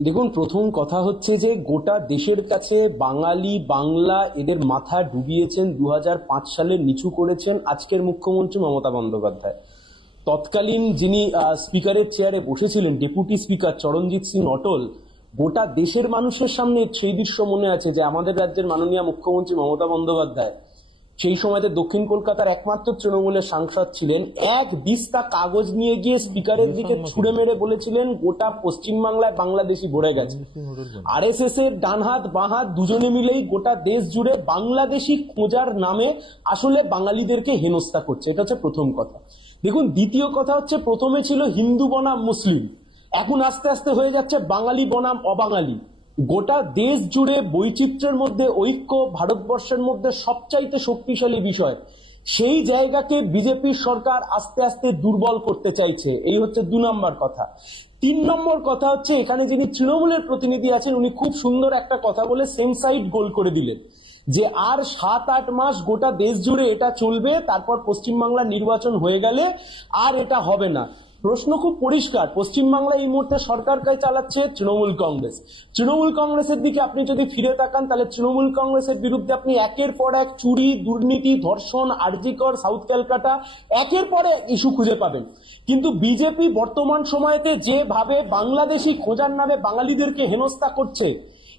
দেখুন, প্রথম কথা হচ্ছে যে গোটা দেশের কাছে বাঙালি, বাংলা এদের মাথা ডুবিয়েছেন দু হাজার পাঁচ সালে, নিচু করেছেন আজকের মুখ্যমন্ত্রী মমতা বন্দ্যোপাধ্যায়। তৎকালীন যিনি স্পিকারের চেয়ারে বসেছিলেন, ডেপুটি স্পিকার চরণজিৎ সিং অটল, গোটা দেশের মানুষের সামনে সেই দৃশ্য মনে আছে যে আমাদের রাজ্যের মাননীয় মুখ্যমন্ত্রী মমতা বন্দ্যোপাধ্যায় সেই সময়তে দক্ষিণ কলকাতার একমাত্র তৃণমূলের সাংসদ ছিলেন। এক দিস্তা কাগজ নিয়ে গিয়ে স্পিকারের দিকে ছুড়ে মেরে বলেছিলেন গোটা পশ্চিমবাংলায় বাংলাদেশি ভরে গেছে। আরএসএস এর ডান হাত বাঁ হাত দুজনে মিলেই গোটা দেশ জুড়ে বাংলাদেশি খোঁজার নামে আসলে বাঙালিদেরকে হেনস্থা করছে। এটা হচ্ছে প্রথম কথা। দেখুন দ্বিতীয় কথা হচ্ছে প্রথমে ছিল হিন্দু বনাম মুসলিম। এখন আস্তে আস্তে হয়ে যাচ্ছে বাঙালি বনাম অবাঙালি। গোটা দেশ জুড়ে বৈচিত্র্যের মধ্যে, ঐক্য ভারতবর্ষের মধ্যে সবচাইতে শক্তিশালী বিষয়, সেই জায়গাকে বিজেপির সরকার আস্তে আস্তে দুর্বল করতে চাইছে। এই হচ্ছে দু নম্বর কথা। তিন নম্বর কথা হচ্ছে, এখানে যিনি তৃণমূলের প্রতিনিধি আছেন, উনি খুব সুন্দর একটা কথা বলে সেম সাইড গোল করে দিলেন। যে আর সাত আট মাস গোটা দেশ জুড়ে এটা চলবে, তারপর পশ্চিমবাংলার নির্বাচন হয়ে গেলে আর এটা হবে না। প্রশ্ন খুব পরিষ্কার। পশ্চিমবাংলায় এই মুহূর্তে সরকার সরকারকে চালাচ্ছে তৃণমূল কংগ্রেস। তৃণমূল কংগ্রেসের দিকে আপনি যদি ফিরে তাকান, তাহলে তৃণমূল কংগ্রেসের বিরুদ্ধে আপনি একের পর এক চুরি, দুর্নীতি, ধর্ষণ, আরজিকর, সাউথ ক্যালকাটা একের পর এক ইস্যু খুঁজে পাবেন। কিন্তু বিজেপি বর্তমান সময়তে যেভাবে বাংলাদেশি খোঁজার নামে বাঙালিদেরকে হেনস্থা করছে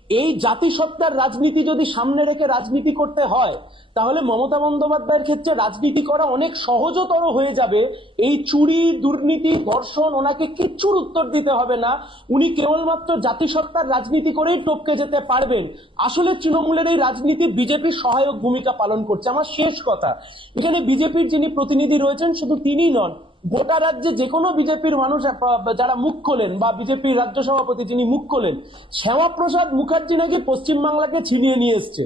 এই জাতিসত্তার রাজনীতি যদি সামনে রেখে রাজনীতি করতে হয়, তাহলে মমতা বন্দ্যোপাধ্যায়ের ক্ষেত্রে রাজনীতি করা অনেক সহজতর হয়ে যাবে। এই চুরি, দুর্নীতি, ধর্ষণ ওনাকে কিচ্ছুর উত্তর দিতে হবে না। উনি কেবলমাত্র জাতিসত্তার রাজনীতি করেই টপকে যেতে পারবেন। আসলে তৃণমূলের এই রাজনীতি বিজেপির সহায়ক ভূমিকা পালন করছে। আমার শেষ কথা। এখানে বিজেপির যিনি প্রতিনিধি রয়েছেন, শুধু তিনিই নন গোটা রাজ্যে যে কোনো বিজেপির মানুষ যারা মুখ খোলেন বা বিজেপির রাজ্য সভাপতি যিনি মুখ খোলেন শ্যামাপ্রসাদ মুখার্জি নাকি পশ্চিমবাংলাকে ছিনিয়ে নিয়ে এসছে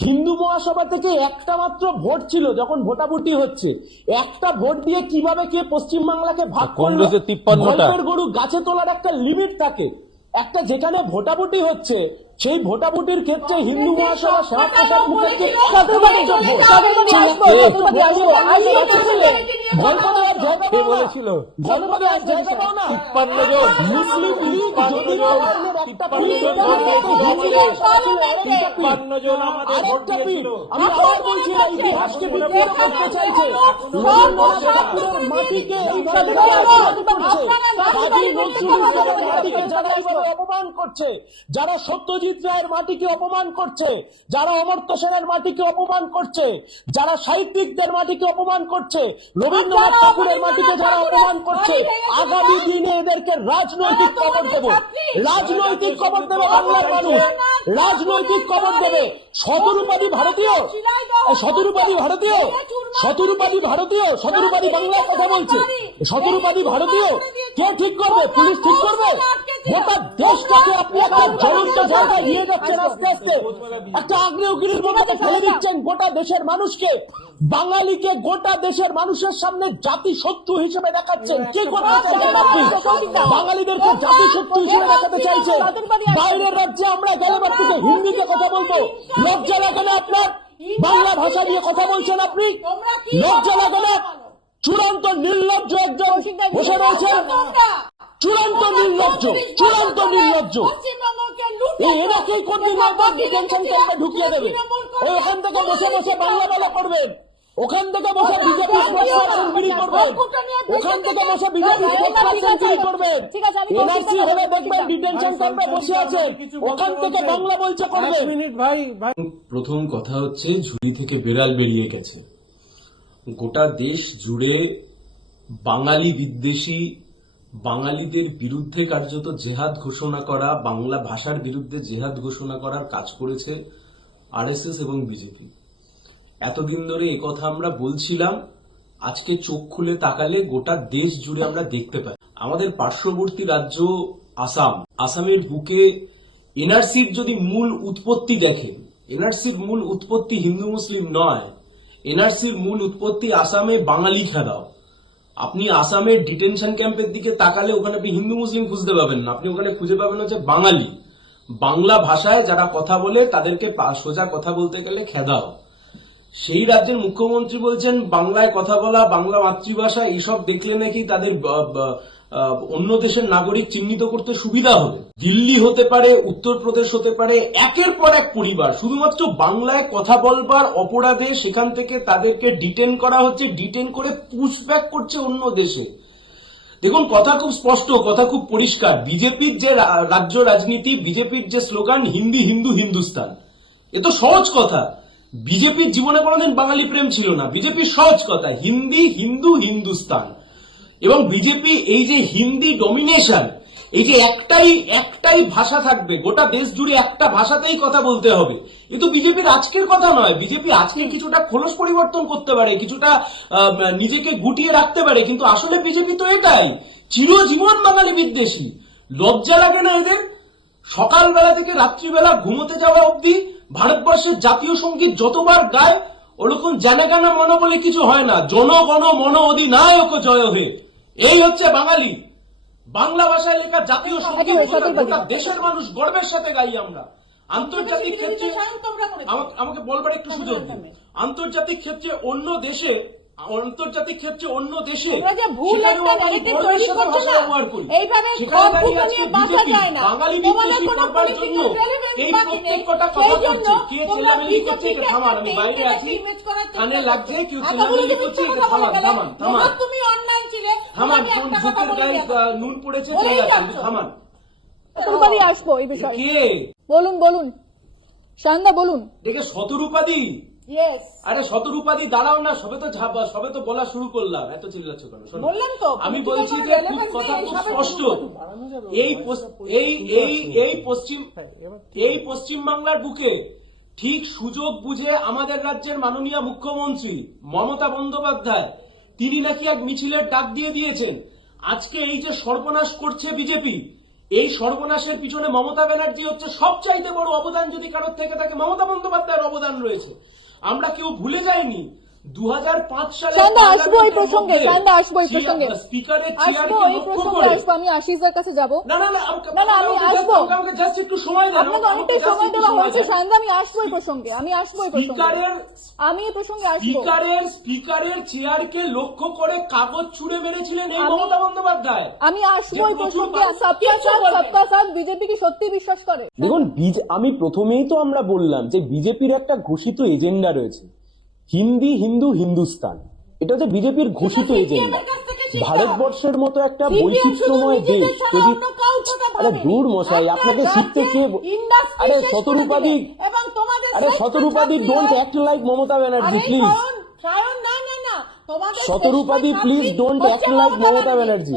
হিন্দু মহাসভা থেকে একটা মাত্র ভোট ছিল যখন ভোটাভুটি হচ্ছে একটা ভোট দিয়ে কীভাবে কে পশ্চিমবাংলাকে ভাগ করল কংগ্রেসের 53 টা। গল্পের গরু গাছে তোলার একটা লিমিট থাকে একটা যেখানে ভোটাভুটি হচ্ছে সেই ভোটাভুটির ক্ষেত্রে হিন্দু মহাসভা শ্যামাপ্রসাদ মুখার্জি কে বলেছিল? তিপ্পান্ন জন। মুসলিম লীগ তিপ্পান্ন জন। আমাদের। ভোট দিয়েছিল। আমি বলছি না, ইতিহাসকে বিকৃত করতে চাইছে। মাটিকে অপমান করছে। যারা সত্যজিৎ রায়ের মাটিকে অপমান করছে যারা অমর্ত্য সেনের মাটিকে অপমান করছে যারা সাহিত্যিকদের মাটিকে অপমান করছে রবীন্দ্রনাথ ঠাকুরের মাটিকে যারা অপমান করছে আগামী দিনে এদেরকে রাজনৈতিক কবর দেবে। রাজনৈতিক কবর দেবে বাংলার মানুষ। রাজনৈতিক কবর দেবে শতরূপাধি ভারতীয়। শতরূপাধি ভারতীয়। শতরূপাধি ভারতীয়। শতরূপাধি বাংলার কথা বলছে। শতরূপাধি ভারতীয়। কে ঠিক করবে? পুলিশ ঠিক করবে? গোটা দেশটাকে আপনি একটা জ্বলন্ত জায়গায় নিয়ে যাচ্ছেন আস্তে আস্তে। একটা আগ্নেয়গিরির মধ্যে ফেলে দিচ্ছেন গোটা দেশের মানুষকে। বাঙালিকে গোটা দেশের মানুষের সামনে জাতি শত্রু হিসেবে দেখাচ্ছেন। কি করতে আপনি বাঙালিদেরকে জাতি শত্রু হিসেবে দেখাতে চাইছেন বাইরের রাজ্যে আমরা গেলে থেকে হিন্দিতে কথা বলব। লজ্জা লাগে না আপনার? বাংলা ভাষা দিয়ে কথা বলছেন আপনি? লজ্জা লাগে না? চূড়ান্ত নির্লজ্জ একজন বসে রয়েছেন। চূড়ান্ত নির্লজ্জ চূড়ান্ত নির্লজ্জ। এই এনাকেই কোনদিন একবার ডিটেনশন ক্যাম্পে ঢুকিয়ে দেবে। ওই ওখান থেকে বসে বসে বাংলা বলা করবেন। ওখান থেকে বসে বিজেপি করবেন। ওখান থেকে বসে বিজেপি করবেন। ঠিক আছে, আমি এনআরসি হলে দেখবেন ডিটেনশন ক্যাম্পে বসে আছেন ওখান থেকে বাংলা বলছে করবেন মিনিট ভাই ভাই। প্রথম কথা হচ্ছে ঝুড়ি থেকে বেড়াল বেরিয়ে গেছে। গোটা দেশ জুড়ে বাঙালি বিদ্বেষী বাঙালিদের বিরুদ্ধে কার্যত জেহাদ ঘোষণা করা, বাংলা ভাষার বিরুদ্ধে জেহাদ ঘোষণা করার কাজ করেছে আরএসএস এবং বিজেপি। এতদিন ধরে কথা আমরা বলছিলাম, আজকে চোখ খুলে তাকালে গোটা দেশ জুড়ে আমরা দেখতে পাই। আমাদের পার্শ্ববর্তী রাজ্য আসাম, আসামের বুকে এনআরসির যদি মূল উৎপত্তি দেখেন, এনআরসির মূল উৎপত্তি হিন্দু মুসলিম নয়, এনআরসির মূল উৎপত্তি আসামে বাঙালি খেদাও আপনি আসামের ডিটেনশন ক্যাম্পের দিকে তাকালে ওখানে আপনি হিন্দু, মুসলিম খুঁজতে পাবেন না। আপনি ওখানে খুঁজে পাবেন হচ্ছে বাঙালি। বাংলা ভাষায় যারা কথা বলে তাদেরকে সোজা কথা বলতে গেলে খেদাও। সেই রাজ্যের মুখ্যমন্ত্রী বলছেন, বাংলায় কথা বলা, বাংলা মাতৃভাষা এইসব দেখলে নাকি তাদের অন্য দেশের নাগরিক চিহ্নিত করতে সুবিধা হবে। দিল্লি হতে পারে, উত্তরপ্রদেশ হতে পারে, একের পর এক পরিবার। শুধুমাত্র বাংলায় কথা বলবার অপরাধে সেখান থেকে তাদেরকে ডিটেন করা হচ্ছে ডিটেন করে পুশব্যাক করছে অন্য দেশে। দেখুন, কথা খুব স্পষ্ট, কথা খুব পরিষ্কার। বিজেপির যে রাজ্য রাজনীতি, বিজেপির যে স্লোগান, হিন্দি, হিন্দু, হিন্দুস্তান। এ তো সহজ কথা। বিজেপির জীবনে কোনোদিন বাঙালি প্রেম ছিল না। বিজেপির সহজ কথা, হিন্দি, হিন্দু, হিন্দুস্তান। এবং বিজেপি এই যে হিন্দি ডমিনেশন এই যে একটাই একটাই ভাষা থাকবে গোটা দেশ জুড়ে একটা ভাষাতেই কথা বলতে হবে। এ তো বিজেপির আজকের কথা নয়। বিজেপি আজকে কিছুটা খোলস পরিবর্তন করতে পারে কিছুটা নিজেকে গুটিয়ে রাখতে পারে কিন্তু আসলে বিজেপি তো এটাই। চিরজীবন বাঙালি বিদ্বেষী। লজ্জা লাগে না এদের। সকালবেলা থেকে রাত্রিবেলা ঘুমোতে যাওয়া অবধি ভারতবর্ষের জাতীয় সংগীত যতবার গায় ওরকম জানাগানা মন বলে কিছু হয় না। জনগণ মন অধিনায়ক জয় হে এই হচ্ছে বাঙালি। বাংলা ভাষায় লেখা জাতীয় সংগীত সঠিক গোটা কথা। দেশের মানুষ গর্বের সাথে গাই আমরা। আন্তর্জাতিক ক্ষেত্রে আমাকে আমাকে বলবার একটু সুযোগ দিন আন্তর্জাতিক ক্ষেত্রে অন্য দেশে আন্তর্জাতিক ক্ষেত্রে অন্য দেশে ভুল একটা আমরা তৈরি করছ না, এইভাবে নিয়ে বাঁচা যায় না। তোমাদের কোনো বাকি নেই। সেই জন্য তোমরা বিজেপিকে থামান বাইরে আছি। কানে লাগছে কেউ বলে করছে এটা থামান থামান থামান তুমি অনলাইন ছিলে থামান কোন গায়ে নুন পড়েছে চলে যাচ্ছে থামান শতরূপাদি আসব এই বিষয়ে। বলুন বলুন। শান্দা বলুন। দেখে শতরূপাদি আরে শতরূপাদি দাঁড়াও না সবে তো সবে তো বলা শুরু করলাম। এত চিল্লাচ্ছ কেন? বললাম তো, আমি বলছি যে কথা খুব স্পষ্ট। এই এই এই এই পশ্চিম এই পশ্চিম বাংলার বুকে ঠিক সুযোগ বুঝে আমাদের রাজ্যের মাননীয় মুখ্যমন্ত্রী মমতা বন্দ্যোপাধ্যায় তিনি নাকি এক মিছিলের ডাক দিয়ে দিয়েছেন। আজকে এই যে সর্বনাশ করছে বিজেপি এই সর্বনাশের পিছনে মমতা ব্যানার্জি হচ্ছে সবচাইতে বড় অবদান যদি কারোর থেকে থাকে মমতা বন্দ্যোপাধ্যায়ের অবদান রয়েছে। আমরা কেউ ভুলে যাইনি। আমি আশিসের কাছে যাব। না না না আমাকে- না, না, আমি আসব। just- আমাকে জাস্ট একটু সময় দেন। আপনাকে অনেকটাই সময় দেওয়া হয়েছে দেন। আমি আসব এই প্রসঙ্গে আমি আসব এই প্রসঙ্গে। আমি এই প্রসঙ্গে আসব। স্পিকারের স্পিকারের চেয়ারকে লক্ষ্য করে কাগজ ছুড়ে মেরেছিলেন এই মমতা বন্দ্যোপাধ্যায়। আমি আসব এই প্রচুর প্রসঙ্গে সবকা সাথ সবকা সাথ বিজেপি কি সত্যি বিশ্বাস করে? দেখুন বিজ- আমি প্রথমেই তো আমরা বললাম যে বিজেপির একটা ঘোষিত এজেন্ডা রয়েছে। হিন্দি হিন্দু হিন্দুস্তান। এটা হচ্ছে বিজেপির ঘোষিত এজেন্ডা। ভারতবর্ষের মতো একটা বৈচিত্র্যময় দেশ যদি আরে দূর মশাই আপনাকে শিখতে কে আরে শতরূপাদি আরে শতরূপাদি don't act like Mamata Banerjee please শতরূপাদি, please don't act like Mamata Banerjee.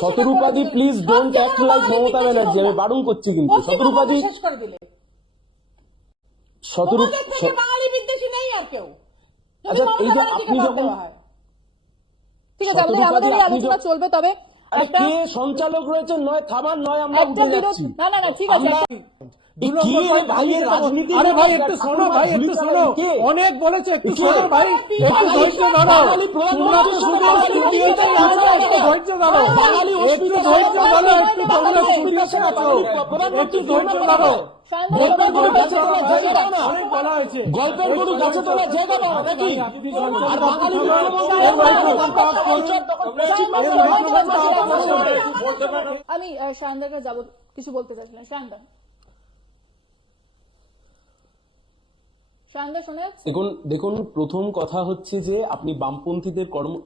শতরূপাদি please don't act like Mamata Banerjee আমি বারণ করছি কিন্তু। শতরূপাদি শেষ শতরূপ তোমাদের থেকে বাঙালি বিদ্বেষী নেই আর কেউ? আচ্ছা, আপনি যখন- ঠিক আছে আমাদের আমাদের আপনি আলোচনা চলবে তবে একটা সঞ্চালক রয়েছে নয় থামার নয় আমরা না না না ঠিক আছে আমরা- দু এই নম্বর কে পয়েন্ট ভাই এর আমি রাজনীতি আরে ভাই একটু শোনো ভাই একটু শোনো অনেক বলেছে একটু শোনো ভাই একটু ধৈর্য ধরো তোমরা তো শুধু স্টুডিওতে আছো একটু ধৈর্য ধরো একটু ধৈর্য ধরো একটু তোমরা স্টুডিওতে আছো একটু ধৈর্য ধৈর্য ধরো গল্পের গরু গাছে তোলা জায়গা না। অনেক বলা হয়েছে গল্পের গরু গাছে তোলা জায়গা দাও নাকি আর বাঙালি। আমি আহ, শায়নদাকে যাব কিছু বলতে চাইছিলাম শায়নদা শায়নদা শোনা যাচ্ছে দেখুন দেখুন, প্রথম কথা হচ্ছে যে আপনি বামপন্থীদের কর্ম,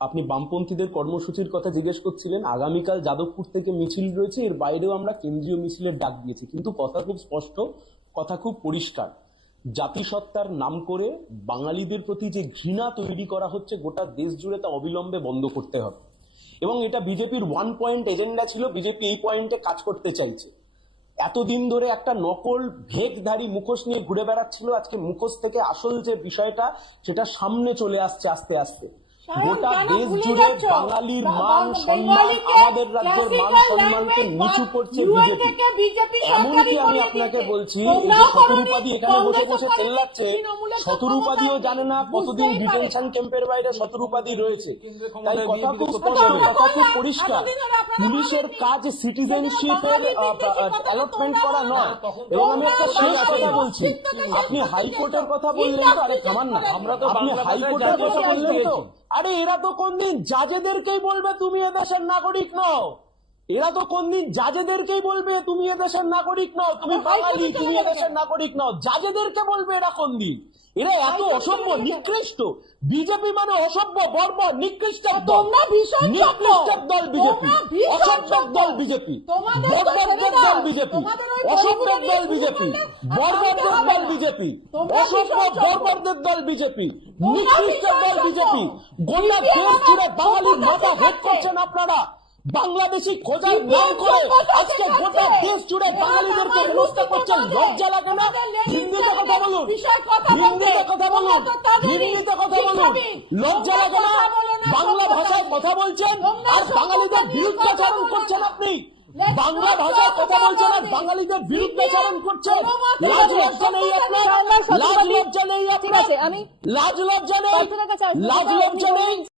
আপনি বামপন্থীদের কর্মসূচির কথা জিজ্ঞেস করছিলেন। আগামীকাল যাদবপুর থেকে মিছিল রয়েছে, এর বাইরেও আমরা কেন্দ্রীয় মিছিলের ডাক দিয়েছি। কিন্তু কথা খুব স্পষ্ট, কথা খুব পরিষ্কার। জাতিসত্তার নাম করে বাঙালিদের প্রতি যে ঘৃণা তৈরি করা হচ্ছে, গোটা দেশ জুড়ে তা অবিলম্বে বন্ধ করতে হবে। এবং এটা বিজেপির ওয়ান পয়েন্ট এজেন্ডা ছিল, বিজেপি এই পয়েন্টে কাজ করতে চাইছে। এতদিন ধরে একটা নকল ভেকধারী মুখোশ নিয়ে ঘুরে বেড়াচ্ছিল। আজকে মুখোশ থেকে আসল যে বিষয়টা, সেটা সামনে চলে আসছে আস্তে আস্তে। গোটা দেশ জুড়ে বাঙালির মান সম্মান আমাদের রাজ্যের মান সম্মানকে নিচু করছে বিজেপি। এমনকি আমি আপনাকে বলছি শতরূপাদি এখানে বসে বসে চেল্লাচ্ছে শতরূপাদিও জানে না কতদিন ডিটেনশন ক্যাম্পের বাইরে শতরূপাদি রয়েছে। তাই কথা খুব স্পষ্ট কথা খুব পরিষ্কার। পুলিশের কাজ সিটিজেনশিপের অ্যালটমেন্ট করা নয়। এবং আমি একটা শেষ কথা বলছি। আপনি হাইকোর্টের কথা বললেন তো আরে থামান না। আমরা তো আপনি হাইকোর্টের কথা বললেন তো। আরে এরা তো কোনদিন জাজেদেরকেই বলবে তুমি এদেশের নাগরিক নও। এরা তো কোনদিন জাজেদেরকেই বলবে তুমি এদেশের নাগরিক নাও তুমি বাঙালি তুমি। এদেশের নাগরিক নাও। জাজেদেরকে বলবে এরা কোন দিন এরা এত অসভ্য নিকৃষ্ট। বিজেপি মানে অসভ্য বর্বর নিকৃষ্ট তোমরা ভীষণ নিকৃষ্টের দল বিজেপি। অসভ্যের দল বিজেপি। বর্বরদের দল বিজেপি। অসভ্যের দল বিজেপি। বর্বরদের দল বিজেপি। অসভ্য বর্বরদের দল বিজেপি। তোমরা নিকৃষ্টের দল বিজেপি। BJP দেশ জুড়ে বাঙালির মাথা হেট করছেন আপনারা। বাংলাদেশি খোঁজার নাম করে আজকে গোটা দেশ জুড়ে বাঙালিদেরকে হেনস্থা করছেন লজ্জা লাগে না? হিন্দিতে কথা বলুন। হিন্দিতে কথা বলুন। হিন্দিতে কথা বলুন। লজ্জা লাগে না? বলো ভাষায় কথা বলছেন আর বাঙালিদের বিরুদ্ধাচারণ করছেন। আপনি। বাংলা ভাষায় কথা বলছেন আর বাঙালিদের বিরুদ্ধাচারণ করছেন। লাজ। লজ্জা নেই আপনার? লাজ। লজ্জা নেই আপনার? লাজ লজ্জা নেই। লাজ লজ্জা নেই।